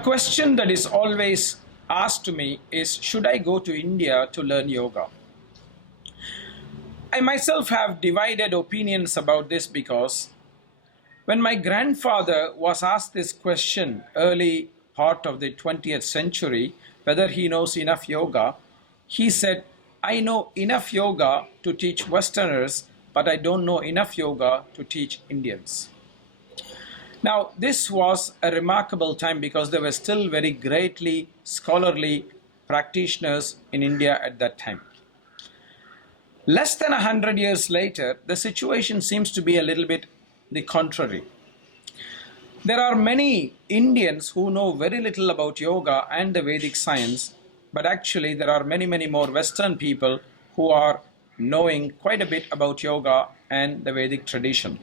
A question that is always asked to me is, should I go to India to learn yoga? I myself have divided opinions about this because when my grandfather was asked this question early part of the 20th century, whether he knows enough yoga, he said, I know enough yoga to teach Westerners, but I don't know enough yoga to teach Indians. Now, this was a remarkable time because there were still very greatly scholarly practitioners in India at that time. Less than 100 years later, the situation seems to be a little bit the contrary. There are many Indians who know very little about yoga and the Vedic science, but actually there are many more Western people who are knowing quite a bit about yoga and the Vedic tradition.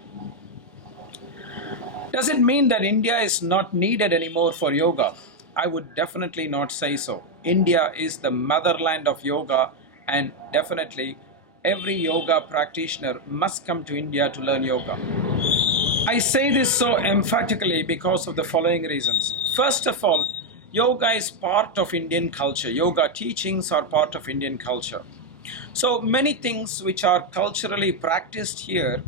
Does it mean that India is not needed anymore for yoga? I would definitely not say so. India is the motherland of yoga, and definitely every yoga practitioner must come to India to learn yoga. I say this so emphatically because of the following reasons. First of all, yoga is part of Indian culture. Yoga teachings are part of Indian culture. So many things which are culturally practiced here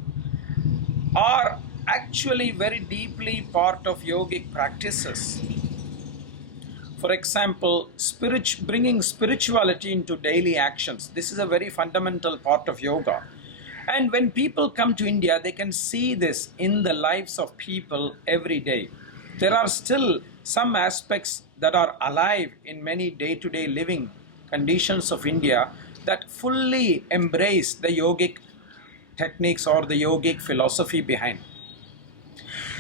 are actually very deeply part of yogic practices. For example, bringing spirituality into daily actions. This is a very fundamental part of yoga. And when people come to India, they can see this in the lives of people every day. There are still some aspects that are alive in many day-to-day living conditions of India that fully embrace the yogic techniques or the yogic philosophy behind.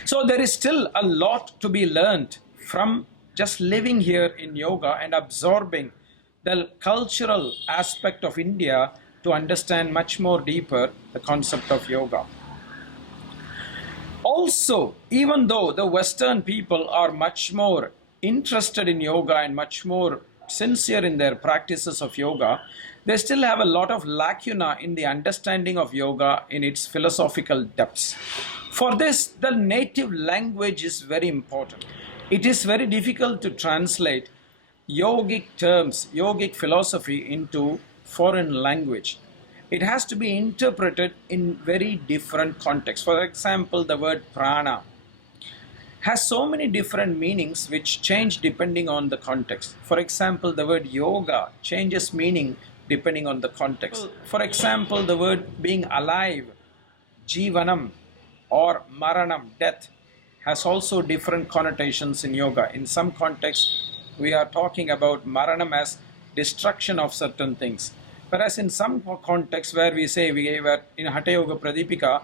So there is still a lot to be learned from just living here in yoga and absorbing the cultural aspect of India to understand much more deeper the concept of yoga. Also, even though the Western people are much more interested in yoga and much more sincere in their practices of yoga, they still have a lot of lacuna in the understanding of yoga in its philosophical depths. For this, the native language is very important. It is very difficult to translate yogic terms, yogic philosophy into foreign language. It has to be interpreted in very different contexts. For example, the word prana has so many different meanings which change depending on the context. For example, the word yoga changes meaning depending on the context. For example, the word being alive, jivanam, or maranam, death, has also different connotations in yoga. In some contexts, we are talking about maranam as destruction of certain things. Whereas in some contexts where we say, we were in Hatha Yoga Pradipika,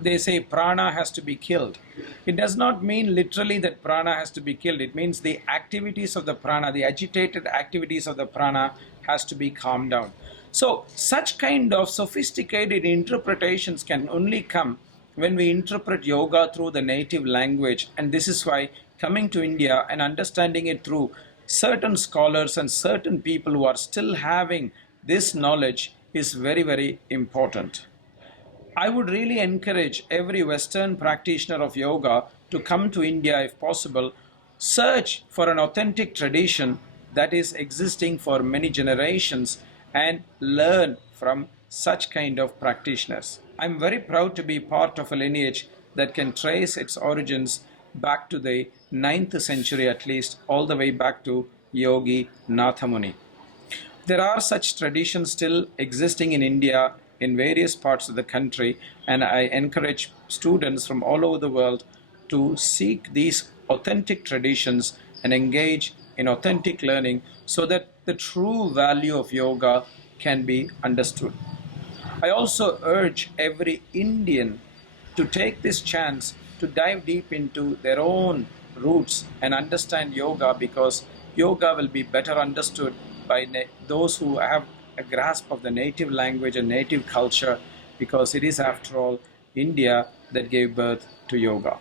they say prana has to be killed. It does not mean literally that prana has to be killed. It means the activities of the prana, the agitated activities of the prana has to be calmed down. So such kind of sophisticated interpretations can only come when we interpret yoga through the native language. And this is why coming to India and understanding it through certain scholars and certain people who are still having this knowledge is very important. I would really encourage every Western practitioner of yoga to come to India if possible, search for an authentic tradition that is existing for many generations and learn from such kind of practitioners. I'm very proud to be part of a lineage that can trace its origins back to the 9th century at least, all the way back to Yogi Nathamuni. There are such traditions still existing in India in various parts of the country, and I encourage students from all over the world to seek these authentic traditions and engage in authentic learning so that the true value of yoga can be understood. I also urge every Indian to take this chance to dive deep into their own roots and understand yoga, because yoga will be better understood by those who have a grasp of the native language and native culture, because it is, after all, India that gave birth to yoga.